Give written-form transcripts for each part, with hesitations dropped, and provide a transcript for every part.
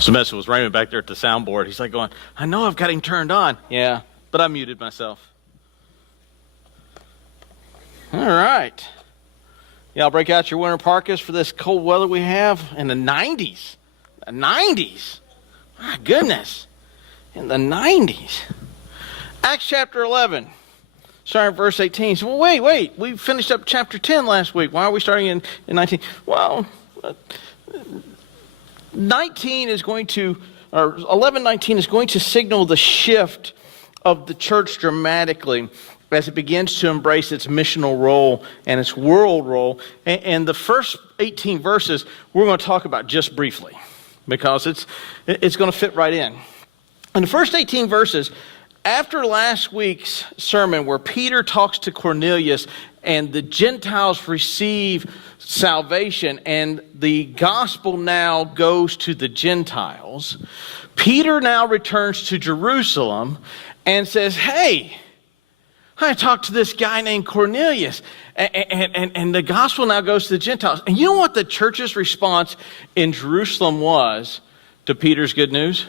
Semester was Raymond back there at the soundboard. He's like going, I know I've got him turned on. Yeah, but I muted myself. All right. Y'all break out your winter parkas for this cold weather we have in the 90s. The 90s. My goodness. In the 90s. Acts chapter 11. Starting at verse 18. So, well, wait. We finished up chapter 10 last week. Why are we starting in 19? Well, 19 is going to, or 11:19 is going to signal the shift of the church dramatically as it begins to embrace its missional role and its world role. And the first 18 verses we're going to talk about just briefly because it's going to fit right in. In the first 18 verses, after last week's sermon where Peter talks to Cornelius and the Gentiles receive salvation and the gospel now goes to the Gentiles, Peter now returns to Jerusalem and says, hey, I talked to this guy named Cornelius, and the gospel now goes to the Gentiles. And you know what the church's response in Jerusalem was to Peter's good news?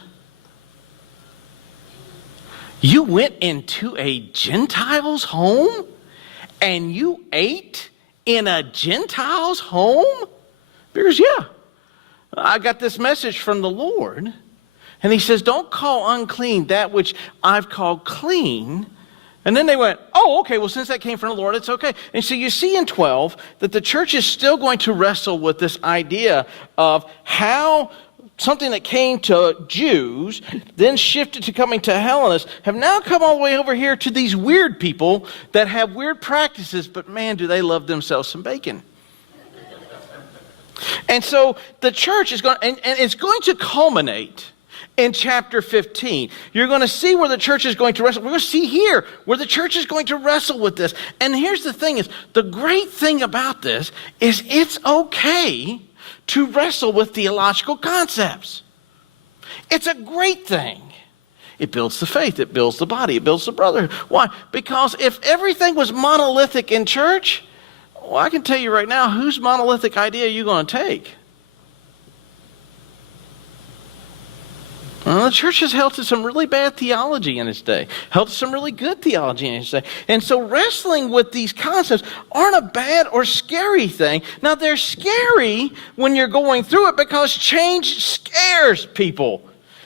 You went into a Gentile's home and you ate in a Gentile's home? Because, yeah, I got this message from the Lord. And he says, don't call unclean that which I've called clean. And then they went, oh, okay, well, since that came from the Lord, it's okay. And so you see in 12 that the church is still going to wrestle with this idea of how something that came to Jews, then shifted to coming to Hellenists, have now come all the way over here to these weird people that have weird practices, but man, do they love themselves some bacon. And so the church is going, and it's going to culminate in chapter 15. You're going to see where the church is going to wrestle. We're going to see here where the church is going to wrestle with this. And here's the thing is, the great thing about this is it's okay to wrestle with theological concepts. It's a great thing. It builds the faith. It builds the body. It builds the brotherhood. Why? Because if everything was monolithic in church, well, I can tell you right now, whose monolithic idea are you going to take? Well, the church has held to some really bad theology in its day, held to some really good theology in its day. And so wrestling with these concepts aren't a bad or scary thing. Now, they're scary when you're going through it because change scares people.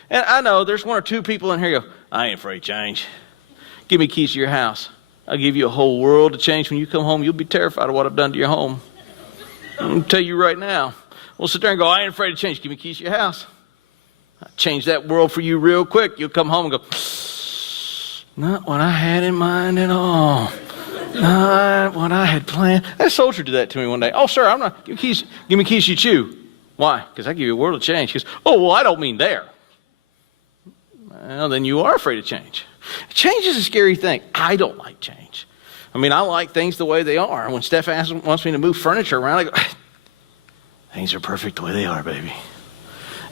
And I know there's one or two people in here who go, I ain't afraid of change. Give me keys to your house. I'll give you a whole world of change. When you come home, you'll be terrified of what I've done to your home. I'm going to tell you right now. We'll sit there and go, I ain't afraid of change. Give me keys to your house. I'll change that world for you real quick. You'll come home and go, not what I had in mind at all. Not what I had planned. That soldier did that to me one day. Oh, sir, I'm not. Give me keys you chew. Why? Because I give you a world of change. He goes, oh, well, I don't mean there. Well, then you are afraid of change. Change is a scary thing. I don't like change. I mean, I like things the way they are. When Steph wants me to move furniture around, I go, things are perfect the way they are, baby.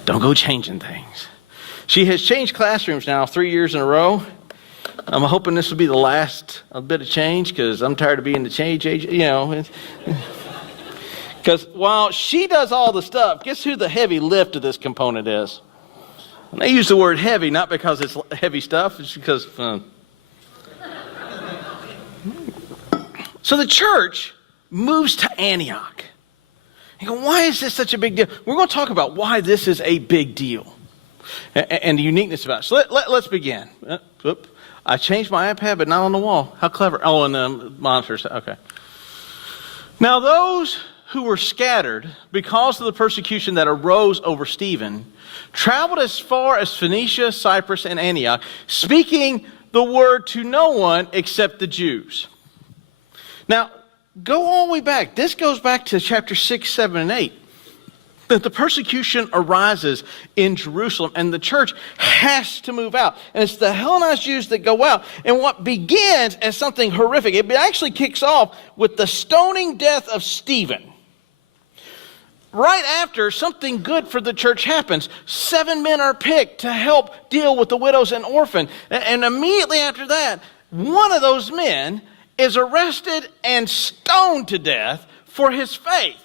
Don't go changing things. She has changed classrooms now 3 years in a row. I'm hoping this will be the last bit of change because I'm tired of being the change agent, you know. Because while she does all the stuff, guess who the heavy lift of this component is? And they use the word heavy, not because it's heavy stuff, it's because... So the church moves to Antioch. You go, why is this such a big deal? We're going to talk about why this is a big deal and the uniqueness about it. So let's begin. I changed my iPad, but not on the wall. How clever. Oh, and the monitors. Okay. Now, those who were scattered because of the persecution that arose over Stephen traveled as far as Phoenicia, Cyprus, and Antioch, speaking the word to no one except the Jews. Now, go all the way back. This goes back to chapter 6, 7, and 8. That the persecution arises in Jerusalem and the church has to move out. And it's the Hellenized Jews that go out. And what begins as something horrific, it actually kicks off with the stoning death of Stephen. Right after something good for the church happens, 7 men are picked to help deal with the widows and orphans. And immediately after that, one of those men is arrested and stoned to death for his faith.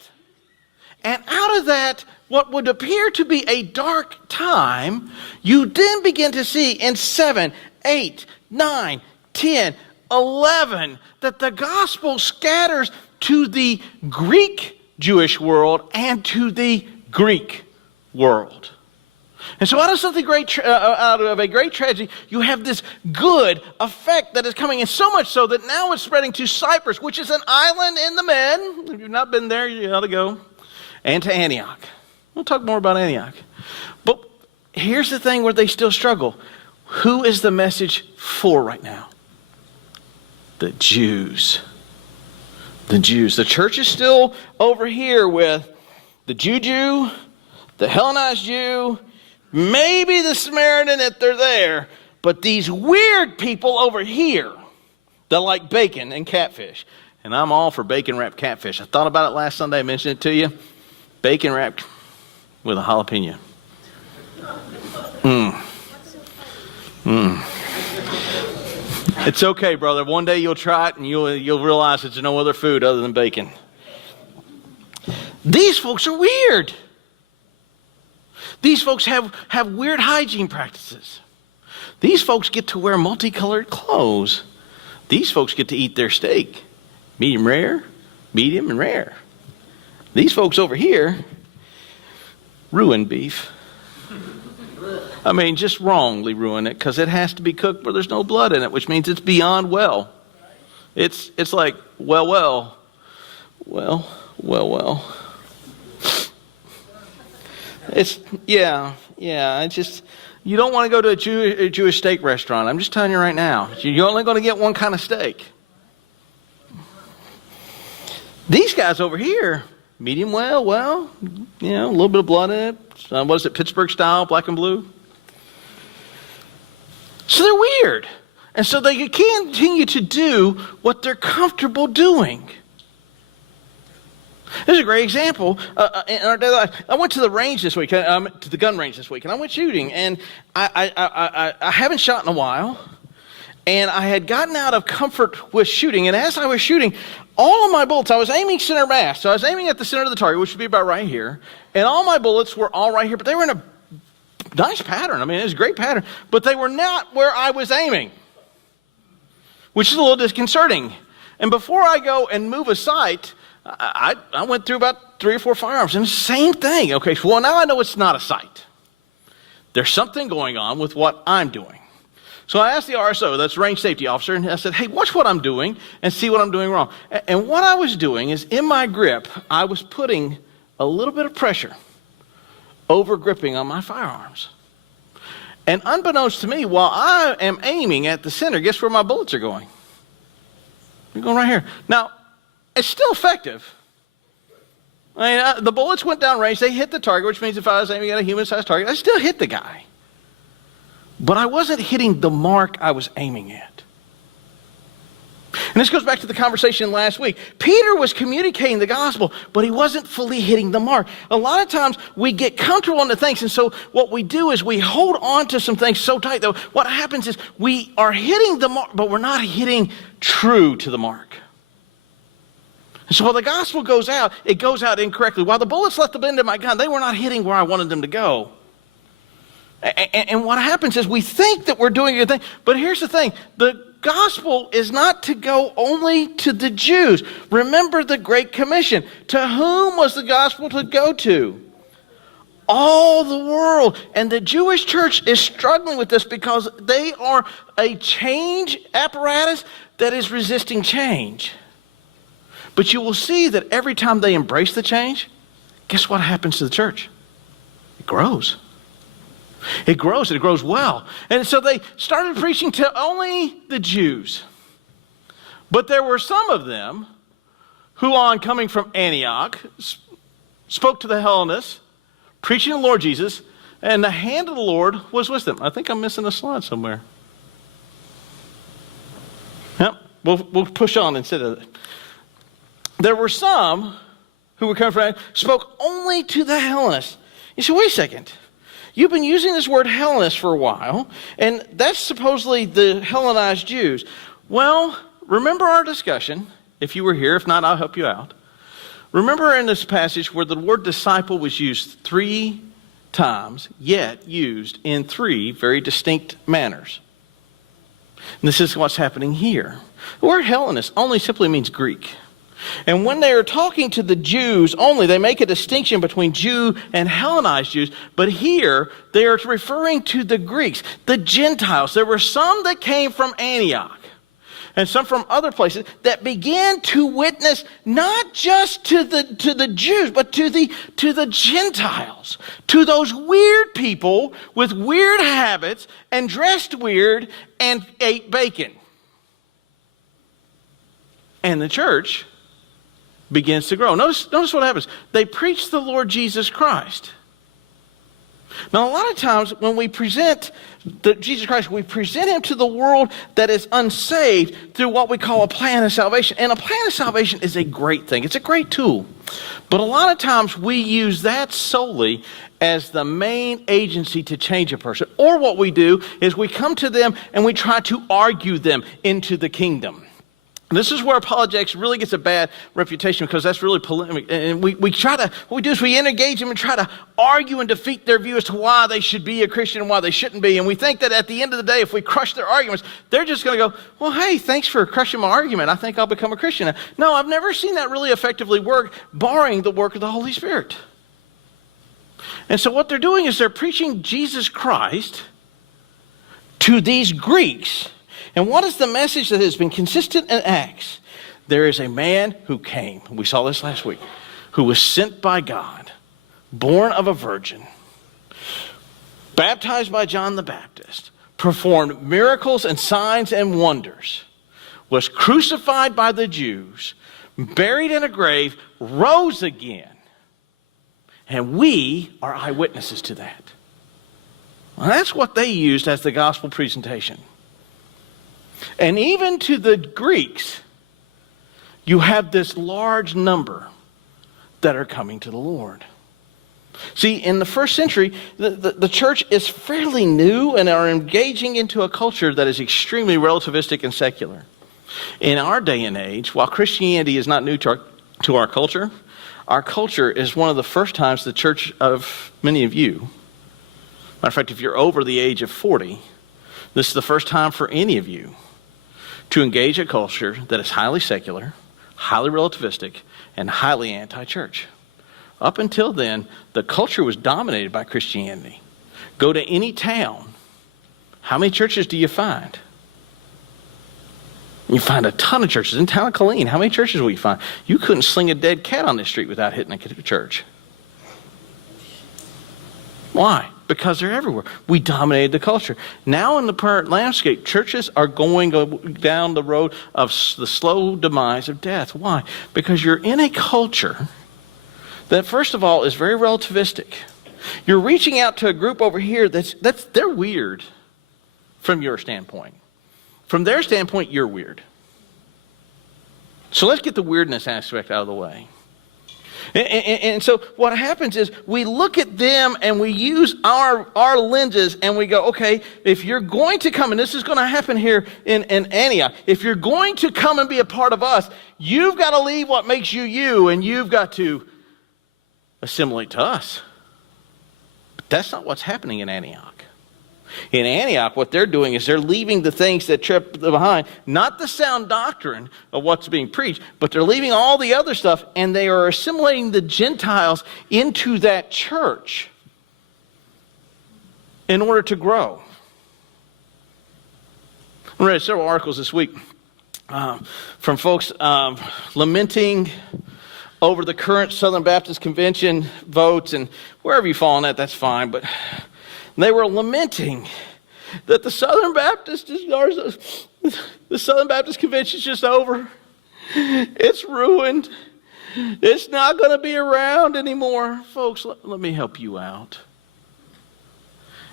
And out of that what would appear to be a dark time, you then begin to see in 7, 8, 9, 10, 11 that the gospel scatters to the Greek Jewish world and to the Greek world. And so out of something great, out of a great tragedy, you have this good effect that is coming in, so much so that now it's spreading to Cyprus, which is an island in the Med. If you've not been there, you ought to go. And to Antioch. We'll talk more about Antioch. But here's the thing where they still struggle. Who is the message for right now? The Jews. The Jews. The church is still over here with the Jew, the Hellenized Jew, maybe the Samaritan if they're there, but these weird people over here that like bacon and catfish. And I'm all for bacon wrapped catfish. I thought about it last Sunday. I mentioned it to you. Bacon wrapped with a jalapeno. It's okay, brother. One day you'll try it and you'll realize there's no other food other than bacon. These folks are weird. These folks have weird hygiene practices. These folks get to wear multicolored clothes. These folks get to eat their steak. Medium rare, medium, and rare. These folks over here ruin beef. I mean, just wrongly ruin it because it has to be cooked where there's no blood in it, which means it's beyond well. It's like, well. It's, it's just, you don't want to go to a Jewish steak restaurant. I'm just telling you right now. You're only going to get one kind of steak. These guys over here, medium well, a little bit of blood in it. What is it, Pittsburgh style, black and blue? So they're weird. And so they continue to do what they're comfortable doing. There's a great example in our daily life. I went to the range this week, to the gun range this week, and I went shooting. And I haven't shot in a while, and I had gotten out of comfort with shooting. And as I was shooting, all of my bullets, I was aiming center mass. So I was aiming at the center of the target, which would be about right here. And all my bullets were all right here, but they were in a nice pattern. I mean, it was a great pattern, but they were not where I was aiming, which is a little disconcerting. And before I go and move a sight, I went through about 3 or 4 firearms, and the same thing. Okay, well, now I know it's not a sight. There's something going on with what I'm doing. So I asked the RSO, that's range safety officer, and I said, hey, watch what I'm doing and see what I'm doing wrong. And what I was doing is in my grip, I was putting a little bit of pressure over gripping on my firearms. And unbeknownst to me, while I am aiming at the center, guess where my bullets are going? They're going right here. Now, it's still effective. I mean, the bullets went down range. They hit the target, which means if I was aiming at a human-sized target, I still hit the guy. But I wasn't hitting the mark I was aiming at. And this goes back to the conversation last week. Peter was communicating the gospel, but he wasn't fully hitting the mark. A lot of times we get comfortable into things, and so what we do is we hold on to some things so tight, though. What happens is we are hitting the mark, but we're not hitting true to the mark. And so while the gospel goes out, it goes out incorrectly. While the bullets left the end of my gun, they were not hitting where I wanted them to go. And what happens is we think that we're doing a good thing, but here's the thing. The gospel is not to go only to the Jews. Remember the Great Commission. To whom was the gospel to go to? All the world. And the Jewish church is struggling with this because they are a change apparatus that is resisting change. But you will see that every time they embrace the change, guess what happens to the church? It grows. It grows, and it grows well. And so they started preaching to only the Jews. But there were some of them who, on coming from Antioch, spoke to the Hellenists, preaching the Lord Jesus, and the hand of the Lord was with them. I think I'm missing a slide somewhere. Yep, we'll push on instead of it. There were some who were coming from, spoke only to the Hellenists. You say, wait a second. You've been using this word Hellenist for a while, and that's supposedly the Hellenized Jews. Well, remember our discussion, if you were here. If not, I'll help you out. Remember in this passage where the word disciple was used 3 times, yet used in 3 very distinct manners. And this is what's happening here. The word Hellenist only simply means Greek. And when they are talking to the Jews only, they make a distinction between Jew and Hellenized Jews. But here, they are referring to the Greeks, the Gentiles. There were some that came from Antioch and some from other places that began to witness not just to the Jews, but to the Gentiles, to those weird people with weird habits and dressed weird and ate bacon. And the church begins to grow. Notice what happens. They preach the Lord Jesus Christ. Now, a lot of times when we present Jesus Christ, we present him to the world that is unsaved through what we call a plan of salvation. And a plan of salvation is a great thing. It's a great tool. But a lot of times we use that solely as the main agency to change a person. Or what we do is we come to them and we try to argue them into the kingdom. This is where apologetics really gets a bad reputation because that's really polemic. And we try to, what we do is we engage them and try to argue and defeat their view as to why they should be a Christian and why they shouldn't be. And we think that at the end of the day, if we crush their arguments, they're just going to go, well, hey, thanks for crushing my argument. I think I'll become a Christian. No, I've never seen that really effectively work, barring the work of the Holy Spirit. And so what they're doing is they're preaching Jesus Christ to these Greeks. And what is the message that has been consistent in Acts? There is a man who came, we saw this last week, who was sent by God, born of a virgin, baptized by John the Baptist, performed miracles and signs and wonders, was crucified by the Jews, buried in a grave, rose again. And we are eyewitnesses to that. Well, that's what they used as the gospel presentation. And even to the Greeks, you have this large number that are coming to the Lord. See, in the first century, the church is fairly new and are engaging into a culture that is extremely relativistic and secular. In our day and age, while Christianity is not new to our culture is one of the first times the church of many of you, matter of fact, if you're over the age of 40, this is the first time for any of you to engage a culture that is highly secular, highly relativistic, and highly anti-church. Up until then, the culture was dominated by Christianity. Go to any town. How many churches do you find? You find a ton of churches. In town of Colleen, how many churches will you find? You couldn't sling a dead cat on the street without hitting a church. Why? Because they're everywhere. We dominated the culture. Now in the current landscape, churches are going down the road of the slow demise of death. Why? Because you're in a culture that, first of all, is very relativistic. You're reaching out to a group over here they're weird from your standpoint. From their standpoint, you're weird. So let's get the weirdness aspect out of the way. And so what happens is we look at them and we use our lenses and we go, okay, if you're going to come, and this is going to happen here in Antioch, if you're going to come and be a part of us, you've got to leave what makes you you and you've got to assimilate to us. But that's not what's happening in Antioch. In Antioch, what they're doing is they're leaving the things that trip behind, not the sound doctrine of what's being preached, but they're leaving all the other stuff, and they are assimilating the Gentiles into that church in order to grow. I read several articles this week from folks lamenting over the current Southern Baptist Convention votes, and wherever you fall on that, that's fine, but they were lamenting that the Southern Baptist Convention is just over. It's ruined. It's not going to be around anymore. Folks, let me help you out.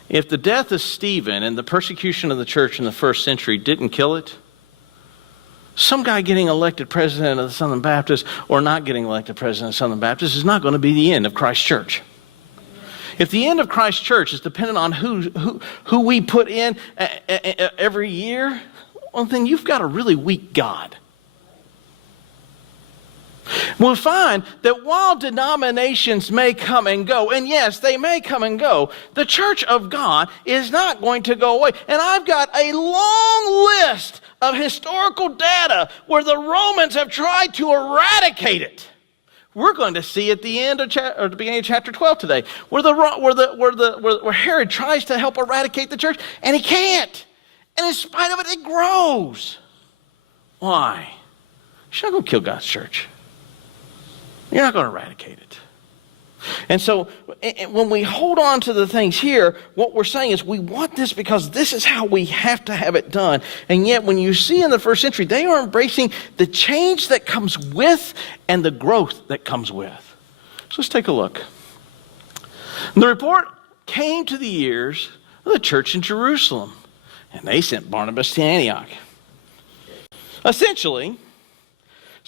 If the death of Stephen and the persecution of the church in the first century didn't kill it, some guy getting elected president of the Southern Baptist or not getting elected president of the Southern Baptist is not going to be the end of Christ's church. If the end of Christ's church is dependent on who we put in every year, well, then you've got a really weak God. We'll find that while denominations may come and go, and yes, they may come and go, the church of God is not going to go away. And I've got a long list of historical data where the Romans have tried to eradicate it. We're going to see at the end of the beginning of chapter 12 today, where Herod tries to help eradicate the church, and he can't. And in spite of it, it grows. Why? He's not going to kill God's church. You're not going to eradicate it. And so when we hold on to the things here, what we're saying is we want this because this is how we have to have it done. And yet when you see in the first century, they are embracing the change that comes with and the growth that comes with. So let's take a look. The report came to the ears of the church in Jerusalem, and they sent Barnabas to Antioch. Essentially,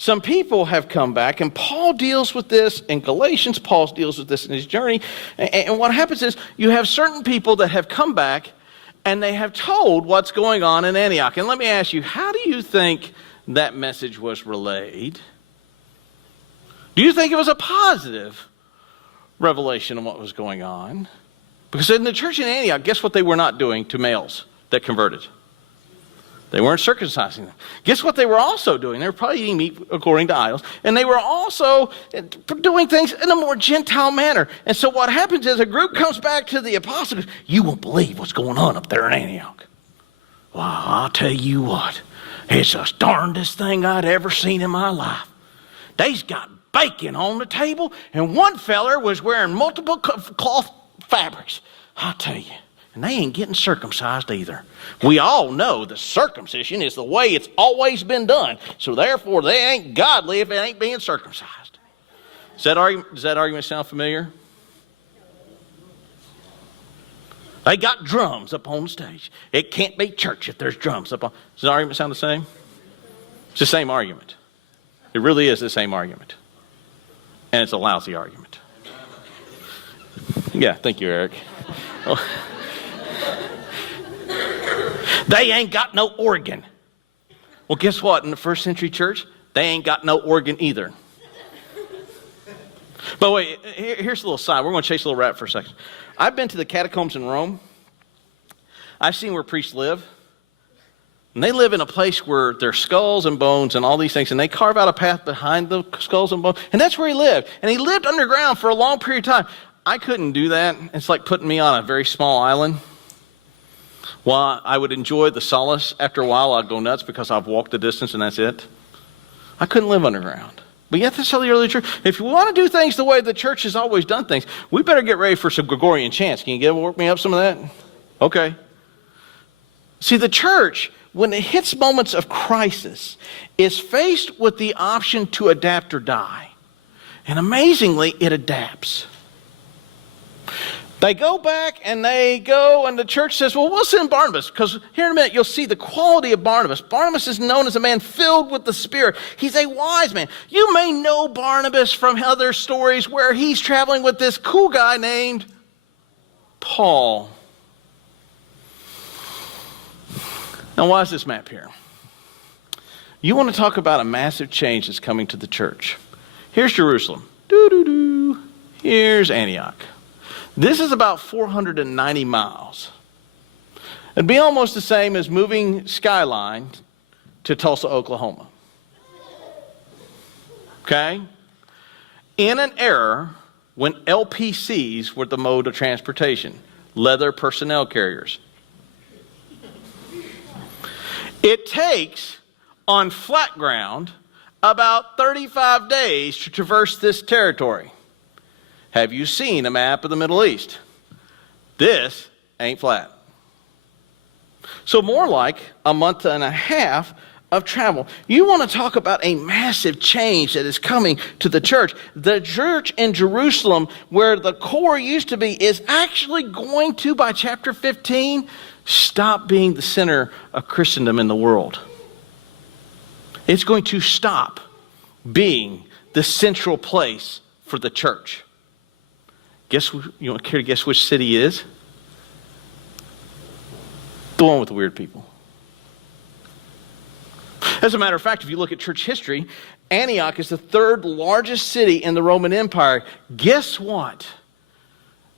some people have come back, and Paul deals with this in Galatians. Paul deals with this in his journey. And what happens is you have certain people that have come back, and they have told what's going on in Antioch. And let me ask you, how do you think that message was relayed? Do you think it was a positive revelation of what was going on? Because in the church in Antioch, guess what they were not doing to males that converted? They weren't circumcising them. Guess what they were also doing? They were probably eating meat according to idols. And they were also doing things in a more Gentile manner. And so what happens is a group comes back to the apostles. You won't believe what's going on up there in Antioch. Well, I'll tell you what. It's the darndest thing I'd ever seen in my life. They's got bacon on the table, and one feller was wearing multiple cloth fabrics. I'll tell you. And they ain't getting circumcised either. We all know the circumcision is the way it's always been done. So therefore, they ain't godly if it ain't being circumcised. Does that argument sound familiar? They got drums up on the stage. It can't be church if there's drums up on. Does the argument sound the same? It's the same argument. It really is the same argument. And it's a lousy argument. Yeah, thank you, Eric. Oh. They ain't got no organ. Well, guess what? In the first century church, they ain't got no organ either. But wait, here's a little side. We're going to chase a little rabbit for a second. I've been to the catacombs in Rome. I've seen where priests live. And they live in a place where there's skulls and bones and all these things. And they carve out a path behind the skulls and bones. And that's where he lived. And he lived underground for a long period of time. I couldn't do that. It's like putting me on a very small island. While I would enjoy the solace, after a while I'd go nuts because I've walked the distance and that's it. I couldn't live underground. But yet that's how the early church, if you want to do things the way the church has always done things, we better get ready for some Gregorian chants. Can you work me up some of that? Okay. See, the church, when it hits moments of crisis, is faced with the option to adapt or die. And amazingly, it adapts. They go back and the church says, well, we'll send Barnabas, because here in a minute you'll see the quality of Barnabas. Barnabas is known as a man filled with the Spirit. He's a wise man. You may know Barnabas from other stories where he's traveling with this cool guy named Paul. Now, why is this map here? You want to talk about a massive change that's coming to the church. Here's Jerusalem. Here's Antioch. This is about 490 miles. It'd be almost the same as moving Skyline to Tulsa, Oklahoma. Okay? In an era when LPCs were the mode of transportation, leather personnel carriers. It takes, on flat ground, about 35 days to traverse this territory. Have you seen a map of the Middle East? This ain't flat. So more like a month and a half of travel. You want to talk about a massive change that is coming to the church. The church in Jerusalem, where the core used to be, is actually going to, by chapter 15, stop being the center of Christendom in the world. It's going to stop being the central place for the church. You want to care to guess which city it is? The one with the weird people. As a matter of fact, if you look at church history, Antioch is the third largest city in the Roman Empire. Guess what?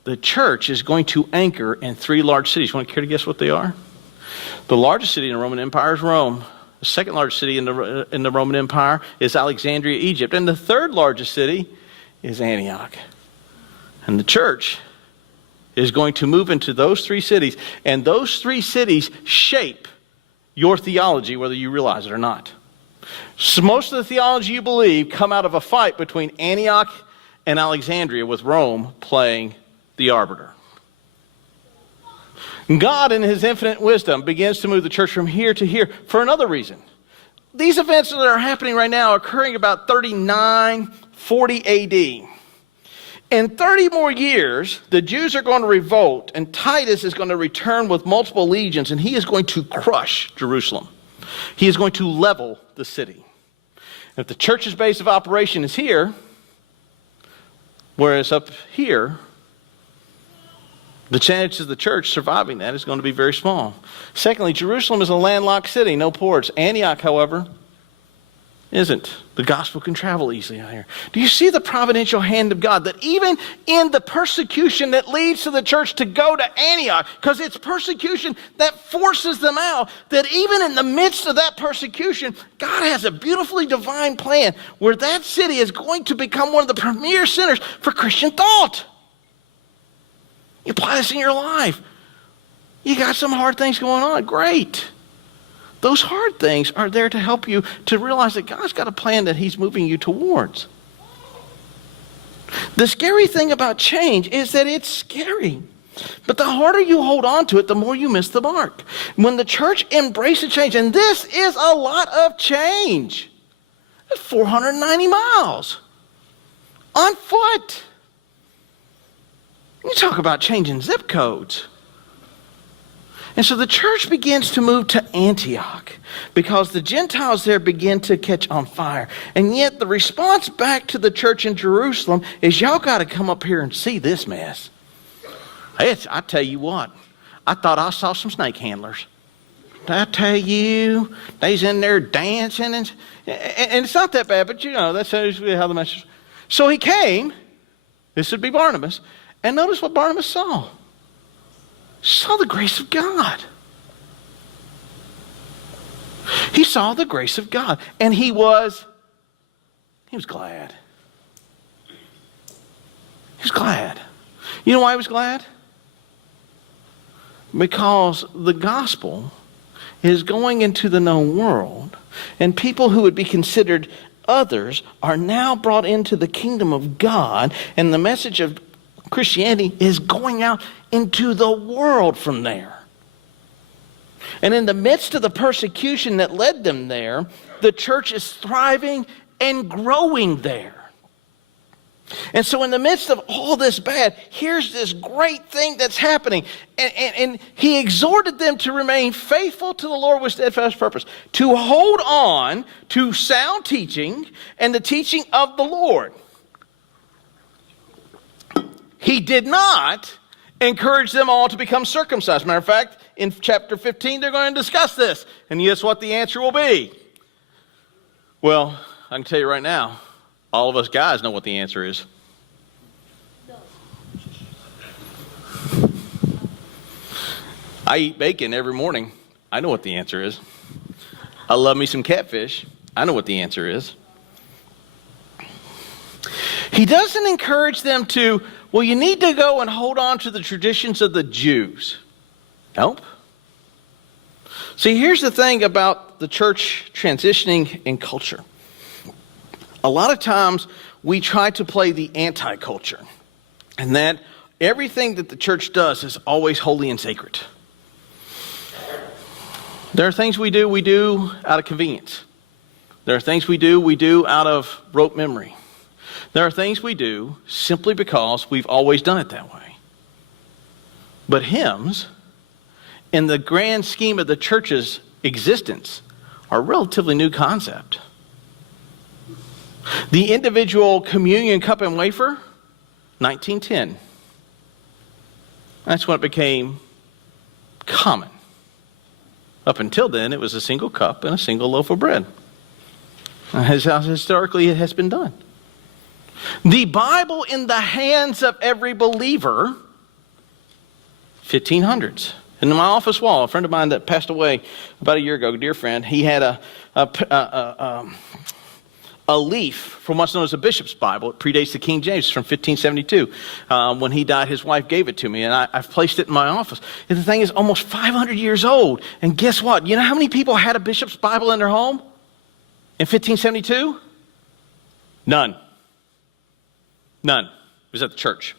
The church is going to anchor in three large cities. You want to care to guess what they are? The largest city in the Roman Empire is Rome. The second largest city in the Roman Empire is Alexandria, Egypt. And the third largest city is Antioch. And the church is going to move into those three cities. And those three cities shape your theology, whether you realize it or not. So most of the theology you believe come out of a fight between Antioch and Alexandria, with Rome playing the arbiter. God, in his infinite wisdom, begins to move the church from here to here for another reason. These events that are happening right now are occurring about 39, 40 AD. In 30 more years, the Jews are going to revolt, and Titus is going to return with multiple legions, and he is going to crush Jerusalem. He is going to level the city. If the church's base of operation is here, whereas up here, the chances of the church surviving that is going to be very small. Secondly, Jerusalem is a landlocked city, no ports. Antioch, however, isn't. The gospel can travel easily out here. Do you see the providential hand of God, that even in the persecution that leads to the church to go to Antioch, because it's persecution that forces them out, that even in the midst of that persecution, God has a beautifully divine plan where that city is going to become one of the premier centers for Christian thought. You apply this in your life. You got some hard things going on. Great. Those hard things are there to help you to realize that God's got a plan that he's moving you towards. The scary thing about change is that it's scary. But the harder you hold on to it, the more you miss the mark. When the church embraces change, and this is a lot of change. That's 490 miles on foot. You talk about changing zip codes. And so the church begins to move to Antioch because the Gentiles there begin to catch on fire. And yet the response back to the church in Jerusalem is, y'all got to come up here and see this mess. I tell you what, I thought I saw some snake handlers. I tell you, they's in there dancing. And it's not that bad, but you know, that's usually how the message. So he came, this would be Barnabas, and notice what Barnabas saw. Saw the grace of God. He saw the grace of God, and he was glad. He was glad. You know why he was glad? Because the gospel is going into the known world, and people who would be considered others are now brought into the kingdom of God, and the message of Christianity is going out into the world from there. And in the midst of the persecution that led them there, the church is thriving and growing there. And so in the midst of all this bad, here's this great thing that's happening. And he exhorted them to remain faithful to the Lord with steadfast purpose, to hold on to sound teaching and the teaching of the Lord. He did not encourage them all to become circumcised. Matter of fact, in chapter 15, they're going to discuss this. And guess what the answer will be? Well, I can tell you right now, all of us guys know what the answer is. I eat bacon every morning. I know what the answer is. I love me some catfish. I know what the answer is. He doesn't encourage them to, well, you need to go and hold on to the traditions of the Jews. Nope. See, here's the thing about the church transitioning in culture. A lot of times we try to play the anti-culture, and that everything that the church does is always holy and sacred. There are things we do out of convenience. There are things we do out of rote memory. There are things we do simply because we've always done it that way. But hymns, in the grand scheme of the church's existence, are a relatively new concept. The individual communion cup and wafer, 1910. That's when it became common. Up until then, it was a single cup and a single loaf of bread. As historically it has been done. The Bible in the hands of every believer, 1500s. In my office wall, a friend of mine that passed away about a year ago, a dear friend, he had a leaf from what's known as a bishop's Bible. It predates the King James from 1572. When he died, his wife gave it to me, and I've placed it in my office. And the thing is almost 500 years old. And guess what? You know how many people had a bishop's Bible in their home in 1572? None. None. It was at the church,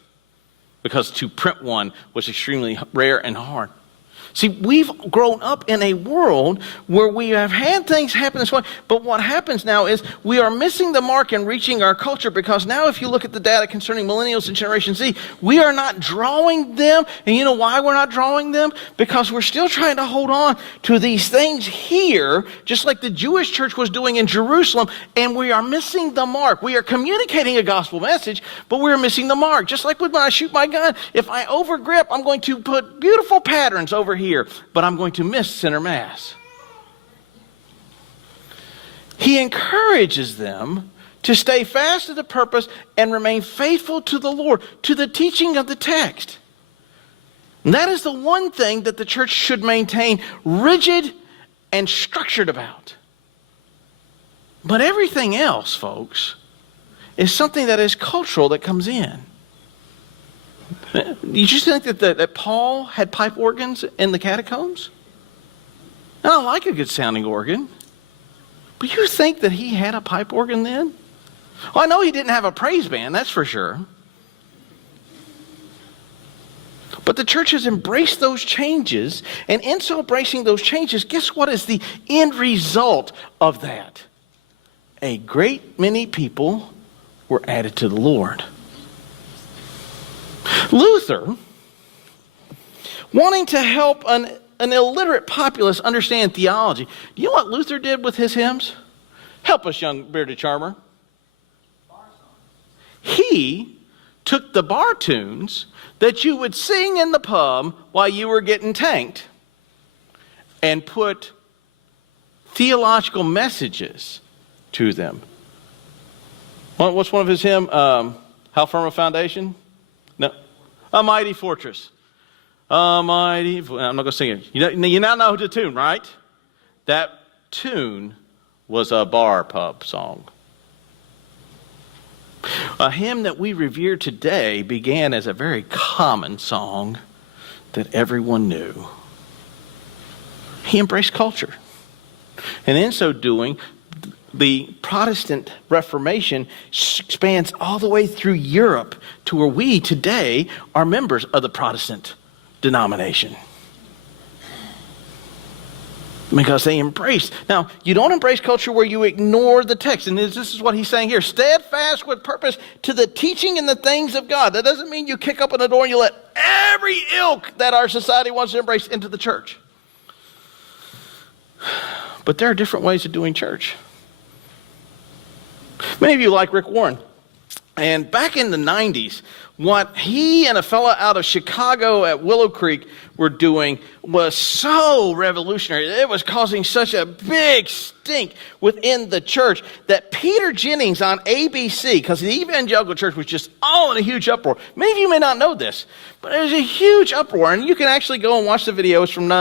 because to print one was extremely rare and hard. See, we've grown up in a world where we have had things happen this way, but what happens now is we are missing the mark in reaching our culture, because now if you look at the data concerning millennials and Generation Z, we are not drawing them. And you know why we're not drawing them? Because we're still trying to hold on to these things here, just like the Jewish church was doing in Jerusalem, and we are missing the mark. We are communicating a gospel message, but we're missing the mark. Just like when I shoot my gun, if I overgrip, I'm going to put beautiful patterns over here, but I'm going to miss center mass. He encourages them to stay fast to the purpose and remain faithful to the Lord, to the teaching of the text. And that is the one thing that the church should maintain rigid and structured about. But everything else, folks, is something that is cultural that comes in. You just think that Paul had pipe organs in the catacombs? I don't like a good sounding organ. But you think that he had a pipe organ then? Well, I know he didn't have a praise band, that's for sure. But the church has embraced those changes, and in so embracing those changes, guess what is the end result of that? A great many people were added to the Lord. Luther, wanting to help an illiterate populace understand theology, do you know what Luther did with his hymns? Help us, young bearded charmer. He took the bar tunes that you would sing in the pub while you were getting tanked and put theological messages to them. What's one of his hymns? How firm a foundation? No. A mighty fortress. A mighty... I'm not going to sing it. You now know the tune, right? That tune was a bar pub song. A hymn that we revere today began as a very common song that everyone knew. He embraced culture. And in so doing, the Protestant Reformation spans all the way through Europe to where we today are members of the Protestant denomination. Because they embrace. Now, you don't embrace culture where you ignore the text. And this is what he's saying here. Steadfast with purpose to the teaching and the things of God. That doesn't mean you kick up on the door and you let every ilk that our society wants to embrace into the church. But there are different ways of doing church. Many of you like Rick Warren. And back in the 90s, what he and a fella out of Chicago at Willow Creek were doing was so revolutionary. It was causing such a big stink within the church that Peter Jennings on ABC, because the evangelical church was just all in a huge uproar. Many of you may not know this, but it was a huge uproar. And you can actually go and watch the videos from,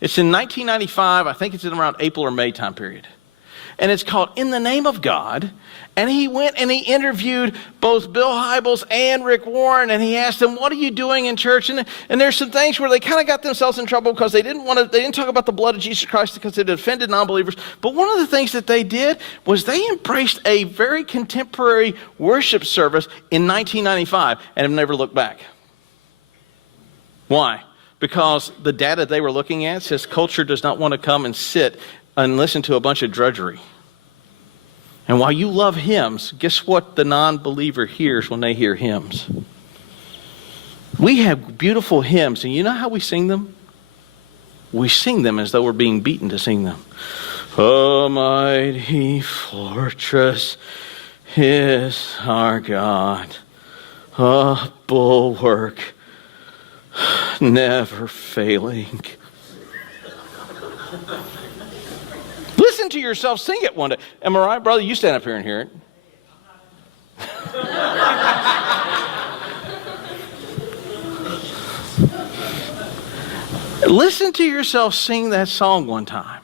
it's in 1995. I think it's in around April or May time period. And it's called In the Name of God. And he went and he interviewed both Bill Hybels and Rick Warren, and he asked them, what are you doing in church? And there's some things where they kind of got themselves in trouble because they didn't talk about the blood of Jesus Christ because it offended non-believers. But one of the things that they did was they embraced a very contemporary worship service in 1995 and have never looked back. Why? Because the data they were looking at says culture does not want to come and sit and listen to a bunch of drudgery. And while you love hymns, guess what the non-believer hears when they hear hymns? We have beautiful hymns, and you know how we sing them? We sing them as though we're being beaten to sing them. A mighty fortress is our God, a bulwark never failing. Listen to yourself sing it one day. Am I right, brother? You stand up here and hear it. Listen to yourself sing that song one time.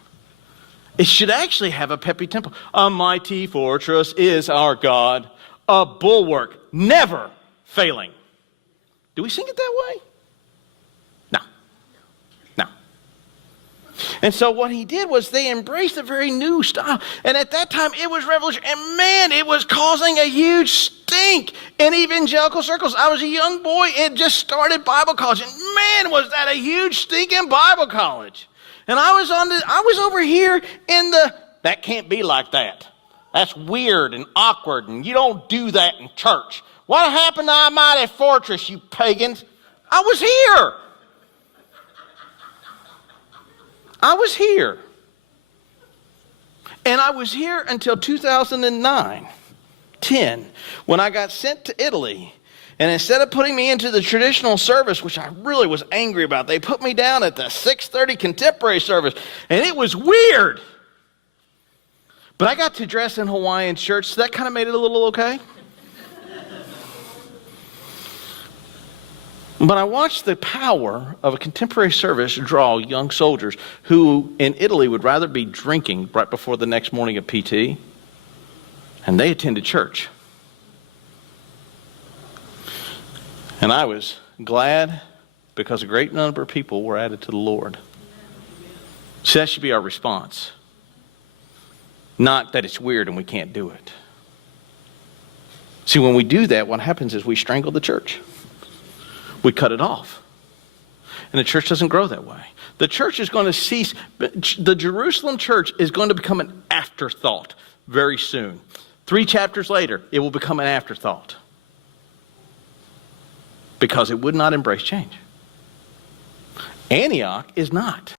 It should actually have a peppy tempo. A mighty fortress is our God, a bulwark never failing. Do we sing it that way? No. No. And so what he did was they embraced a very new style. And at that time, it was revolutionary. And man, it was causing a huge stink in evangelical circles. I was a young boy and just started Bible college. And man, was that a huge stink in Bible college. And I was over here in that can't be like that. That's weird and awkward, and you don't do that in church. What happened to our mighty fortress, you pagans? I was here. I was here. And I was here until 2009, 10, when I got sent to Italy. And instead of putting me into the traditional service, which I really was angry about, they put me down at the 6:30 contemporary service. And it was weird. But I got to dress in Hawaiian shirts, so that kind of made it a little okay. But I watched the power of a contemporary service draw young soldiers who in Italy would rather be drinking right before the next morning of PT, and they attended church. And I was glad because a great number of people were added to the Lord. So that should be our response. Not that it's weird and we can't do it. See, when we do that, what happens is we strangle the church. We cut it off. And the church doesn't grow that way. The church is going to cease. The Jerusalem church is going to become an afterthought very soon. 3 chapters later, it will become an afterthought. Because it would not embrace change. Antioch is not.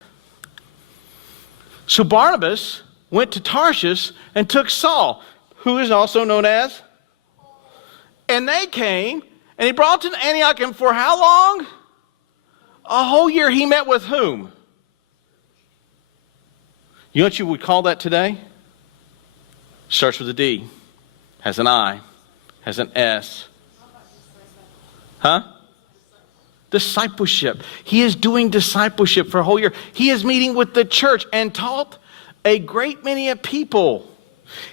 So Barnabas went to Tarsus and took Saul, who is also known as. And they came, and he brought to Antioch, and for how long? A whole year. He met with whom? You know what you would call that today? Starts with a D, has an I, has an S. Huh? Discipleship. He is doing discipleship for a whole year. He is meeting with the church and taught a great many of people.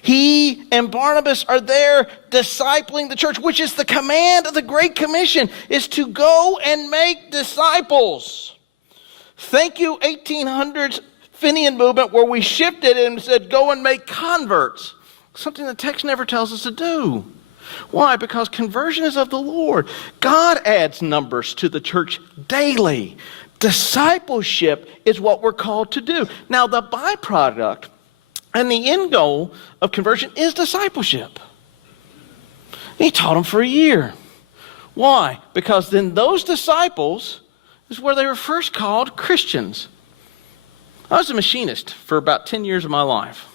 He and Barnabas are there discipling the church, which is the command of the Great Commission, is to go and make disciples. Thank you, 1800s Fenian movement, where we shifted and said, go and make converts. Something the text never tells us to do. Why? Because conversion is of the Lord. God adds numbers to the church daily. Discipleship is what we're called to do. Now, the byproduct and the end goal of conversion is discipleship. He taught them for a year. Why? Because then those disciples is where they were first called Christians. I was a machinist for about 10 years of my life.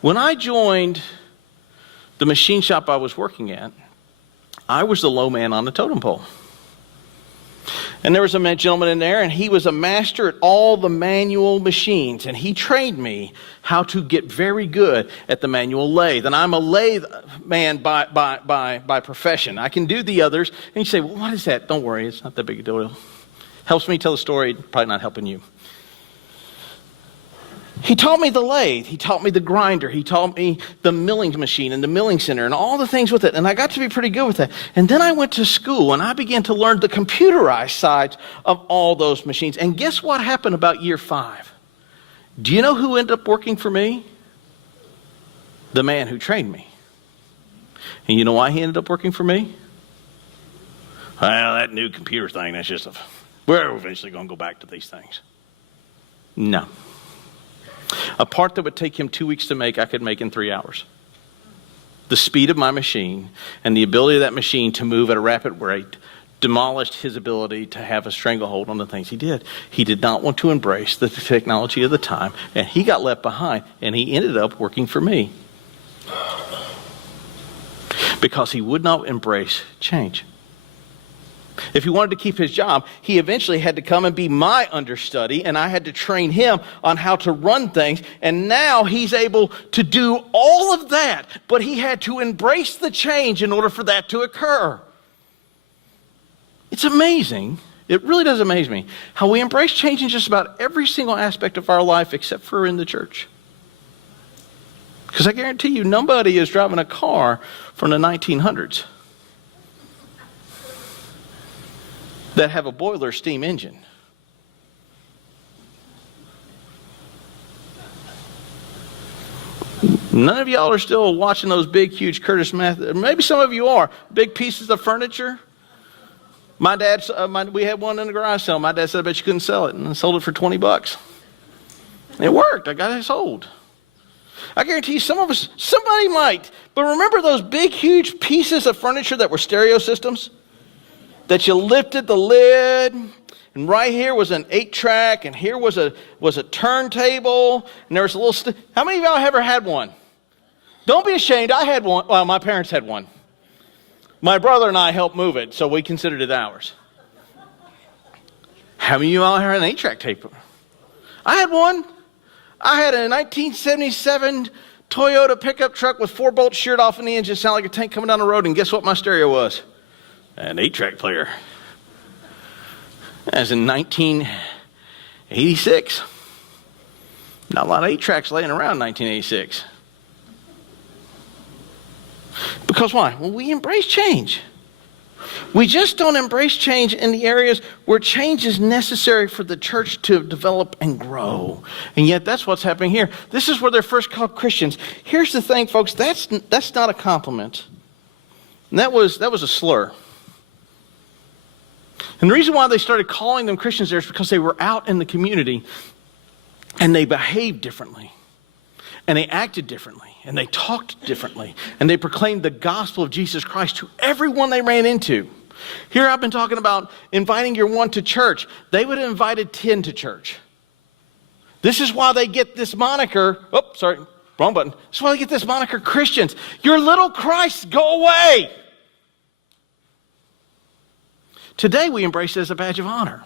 When I joined the machine shop I was working at, I was the low man on the totem pole. And there was a gentleman in there, and he was a master at all the manual machines, and he trained me how to get very good at the manual lathe. And I'm a lathe man by profession. I can do the others. And you say, well, what is that? Don't worry, it's not that big a deal. Helps me tell the story, probably not helping you. He taught me the lathe, he taught me the grinder, he taught me the milling machine and the milling center and all the things with it. And I got to be pretty good with that. And then I went to school and I began to learn the computerized sides of all those machines. And guess what happened about year 5? Do you know who ended up working for me? The man who trained me. And you know why he ended up working for me? Well, that new computer thing, that's just we're eventually going to go back to these things. No. A part that would take him 2 weeks to make, I could make in 3 hours. The speed of my machine and the ability of that machine to move at a rapid rate demolished his ability to have a stranglehold on the things he did. He did not want to embrace the technology of the time, and he got left behind, and he ended up working for me because he would not embrace change. If he wanted to keep his job, he eventually had to come and be my understudy, and I had to train him on how to run things. And now he's able to do all of that, but he had to embrace the change in order for that to occur. It's amazing. It really does amaze me how we embrace change in just about every single aspect of our life except for in the church. Because I guarantee you, nobody is driving a car from the 1900s that have a boiler steam engine. None of y'all are still watching those big, huge Curtis Matthews. Maybe some of you are. Big pieces of furniture. My dad, we had one in the garage sale. My dad said, I bet you couldn't sell it. And I sold it for $20. It worked. I got it sold. I guarantee you some of us, somebody might. But remember those big, huge pieces of furniture that were stereo systems? That you lifted the lid, and right here was an 8-track, and here was a turntable, and there was a little... How many of y'all ever had one? Don't be ashamed. I had one. Well, my parents had one. My brother and I helped move it, so we considered it ours. How many of y'all had an 8-track tape? I had one. I had a 1977 Toyota pickup truck with 4 bolts sheared off in the engine, sounded like a tank coming down the road, and guess what my stereo was? An 8-track player. That was in 1986. Not a lot of 8-tracks laying around in 1986. Because why? Well, we embrace change. We just don't embrace change in the areas where change is necessary for the church to develop and grow. And yet that's what's happening here. This is where they're first called Christians. Here's the thing, folks. That's not a compliment. And that was a slur. And the reason why they started calling them Christians there is because they were out in the community and they behaved differently and they acted differently and they talked differently and they proclaimed the gospel of Jesus Christ to everyone they ran into. Here I've been talking about inviting your one to church. They would have invited 10 to church. This is why they get this moniker. Oh, sorry, wrong button. This is why they get this moniker Christians. Your little Christ, go away. Today we embrace it as a badge of honor.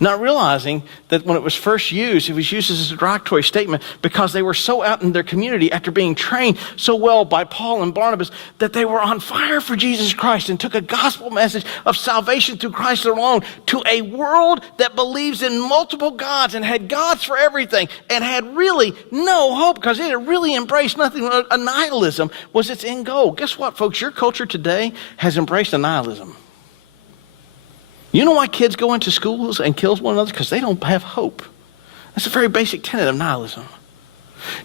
Not realizing that when it was first used, it was used as a derogatory statement because they were so out in their community after being trained so well by Paul and Barnabas that they were on fire for Jesus Christ and took a gospel message of salvation through Christ alone to a world that believes in multiple gods and had gods for everything and had really no hope because it had really embraced nothing. Nihilism was its end goal. Guess what, folks? Your culture today has embraced nihilism. You know why kids go into schools and kill one another? Because they don't have hope. That's a very basic tenet of nihilism.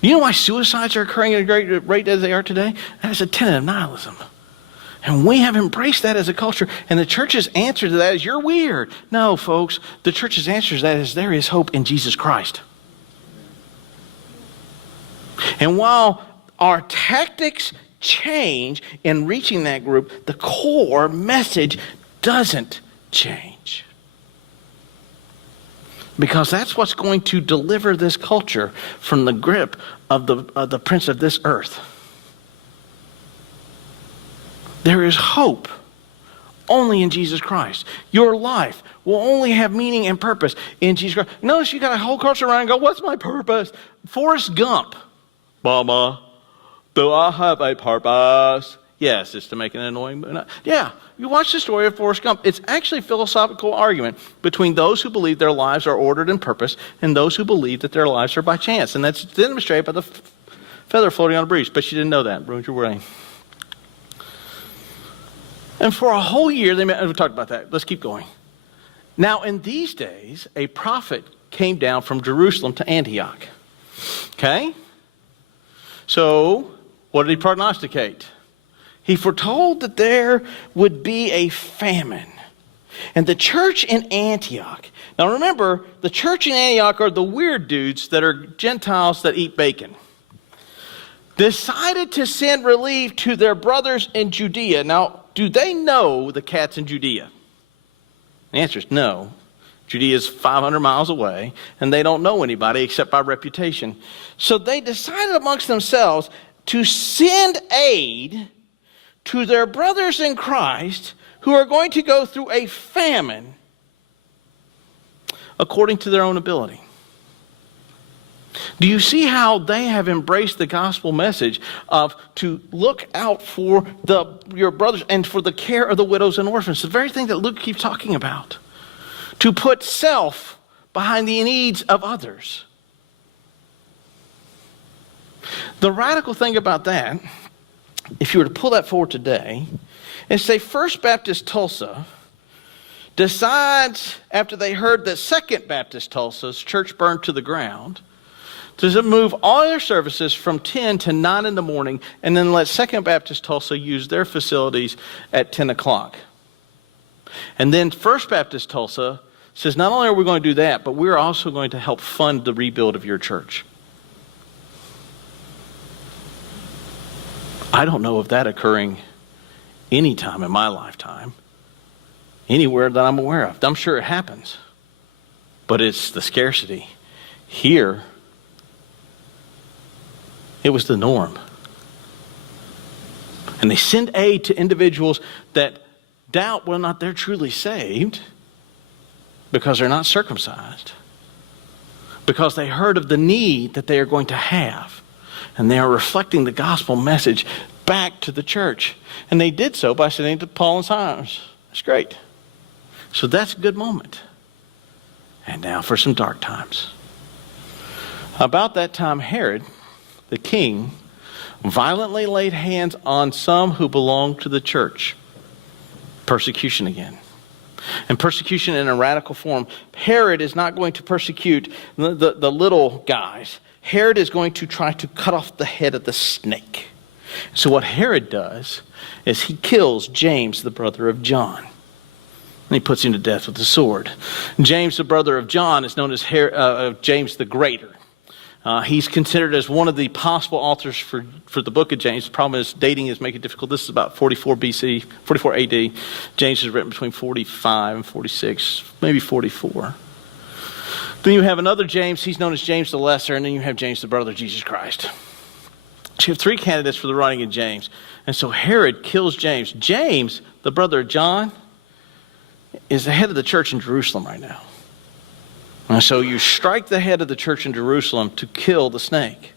You know why suicides are occurring at a great rate as they are today? That is a tenet of nihilism. And we have embraced that as a culture. And the church's answer to that is, you're weird. No, folks. The church's answer to that is, there is hope in Jesus Christ. And while our tactics change in reaching that group, the core message doesn't change. Because that's what's going to deliver this culture from the grip of the prince of this earth. There is hope only in Jesus Christ. Your life will only have meaning and purpose in Jesus Christ. Notice you got a whole culture around and go, what's my purpose? Forrest Gump. Mama, do I have a purpose? Yes, it's to make an annoying... Yeah, you watch the story of Forrest Gump. It's actually a philosophical argument between those who believe their lives are ordered and purpose and those who believe that their lives are by chance. And that's demonstrated by the feather floating on a breeze. But you didn't know that. Ruined your brain. And for a whole year, we talked about that. Let's keep going. Now, in these days, a prophet came down from Jerusalem to Antioch. Okay? So, what did he prognosticate? He foretold that there would be a famine. And the church in Antioch, now remember, the church in Antioch are the weird dudes that are Gentiles that eat bacon, decided to send relief to their brothers in Judea. Now, do they know the cats in Judea? The answer is no. Judea is 500 miles away, and they don't know anybody except by reputation. So they decided amongst themselves to send aid to their brothers in Christ who are going to go through a famine according to their own ability. Do you see how they have embraced the gospel message of to look out for your brothers and for the care of the widows and orphans? The very thing that Luke keeps talking about. To put self behind the needs of others. The radical thing about that, if you were to pull that forward today, is say First Baptist Tulsa decides, after they heard that Second Baptist Tulsa's church burned to the ground, to move all their services from 10 to 9 in the morning and then let Second Baptist Tulsa use their facilities at 10 o'clock. And then First Baptist Tulsa says, not only are we going to do that, but we're also going to help fund the rebuild of your church. I don't know of that occurring any time in my lifetime, anywhere that I'm aware of. I'm sure it happens, but it's the scarcity. Here, it was the norm. And they send aid to individuals that doubt whether or not they're truly saved because they're not circumcised, because they heard of the need that they are going to have. And they are reflecting the gospel message back to the church. And they did so by sending to Paul and Silas. That's great. So that's a good moment. And now for some dark times. About that time, Herod, the king, violently laid hands on some who belonged to the church. Persecution again. And persecution in a radical form. Herod is not going to persecute the little guys. Herod is going to try to cut off the head of the snake. So what Herod does is he kills James, the brother of John. And he puts him to death with the sword. James, the brother of John, is known as James the Greater. He's considered as one of the possible authors for the book of James. The problem is dating is making it difficult. This is about 44 BC, 44 AD. James is written between 45 and 46, maybe 44. Then you have another James. He's known as James the Lesser. And then you have James the brother of Jesus Christ. So you have three candidates for the writing of James. And so Herod kills James. James, the brother of John, is the head of the church in Jerusalem right now. And so you strike the head of the church in Jerusalem to kill the snake.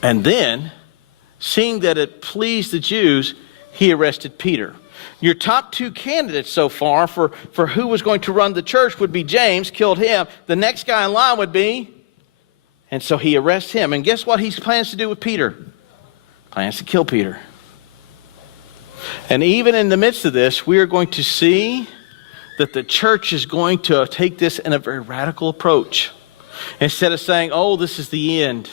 And then, seeing that it pleased the Jews, he arrested Peter. Your top two candidates so far for who was going to run the church would be James, killed him. The next guy in line would be, and so he arrests him. And guess what he plans to do with Peter? Plans to kill Peter. And even in the midst of this, we are going to see that the church is going to take this in a very radical approach. Instead of saying, oh, this is the end.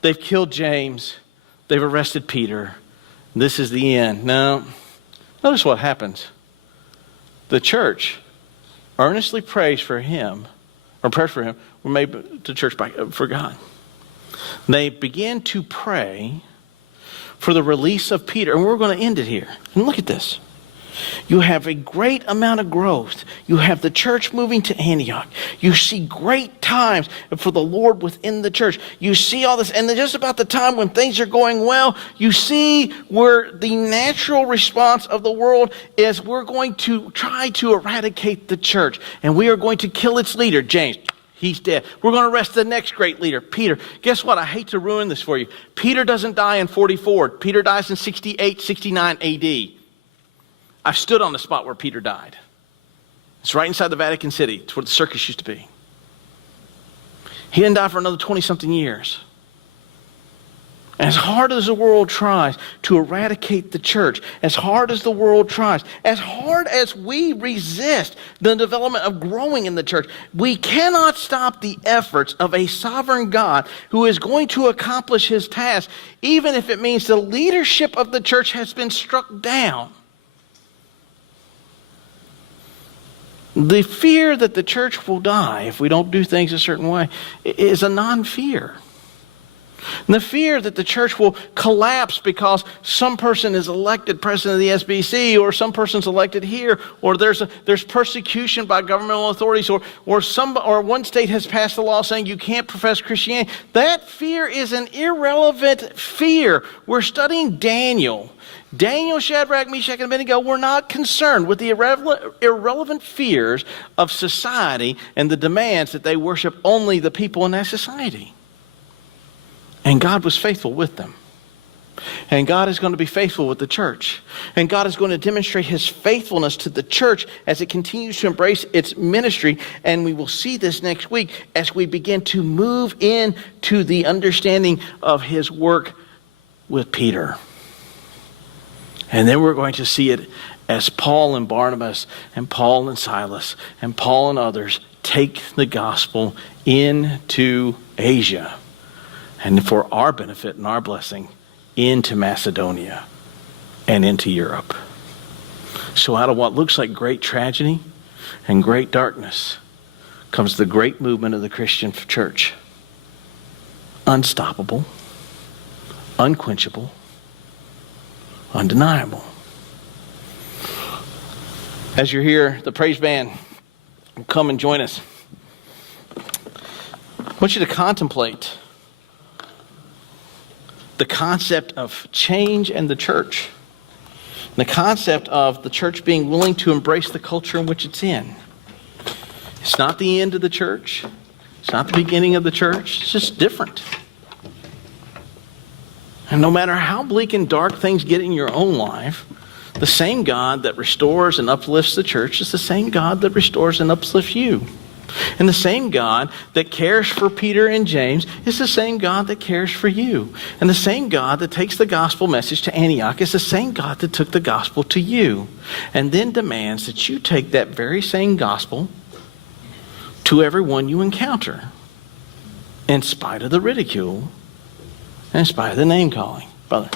They've killed James. They've arrested Peter. This is the end. No. Notice what happens. The church earnestly prays for him, or prayers for him, were made to church for God. They begin to pray for the release of Peter. And we're going to end it here. And look at this. You have a great amount of growth. You have the church moving to Antioch. You see great times for the Lord within the church. You see all this, and then just about the time when things are going well, you see where the natural response of the world is we're going to try to eradicate the church, and we are going to kill its leader, James. He's dead. We're going to arrest the next great leader, Peter. Guess what? I hate to ruin this for you. Peter doesn't die in 44. Peter dies in 68, 69 AD. I've stood on the spot where Peter died. It's right inside the Vatican City. It's where the circus used to be. He didn't die for another 20-something years. And as hard as the world tries to eradicate the church, as hard as the world tries, as hard as we resist the development of growing in the church, we cannot stop the efforts of a sovereign God who is going to accomplish his task, even if it means the leadership of the church has been struck down. The fear that the church will die if we don't do things a certain way is a non-fear. And the fear that the church will collapse because some person is elected president of the SBC, or some person's elected here, or there's persecution by governmental authorities, or one state has passed a law saying you can't profess Christianity. That fear is an irrelevant fear. We're studying Daniel. Daniel, Shadrach, Meshach, and Abednego were not concerned with the irrelevant fears of society and the demands that they worship only the people in that society. And God was faithful with them. And God is going to be faithful with the church. And God is going to demonstrate his faithfulness to the church as it continues to embrace its ministry. And we will see this next week as we begin to move into the understanding of his work with Peter. And then we're going to see it as Paul and Barnabas and Paul and Silas and Paul and others take the gospel into Asia. And for our benefit and our blessing, into Macedonia and into Europe. So out of what looks like great tragedy and great darkness comes the great movement of the Christian church. Unstoppable, unquenchable, undeniable. As you're here, the praise band will come and join us. I want you to contemplate the concept of change and the church. The concept of the church being willing to embrace the culture in which it's in. It's not the end of the church. It's not the beginning of the church. It's just different. And no matter how bleak and dark things get in your own life, the same God that restores and uplifts the church is the same God that restores and uplifts you. And the same God that cares for Peter and James is the same God that cares for you. And the same God that takes the gospel message to Antioch is the same God that took the gospel to you. And then demands that you take that very same gospel to everyone you encounter, in spite of the ridicule, in spite of the name calling. Brother.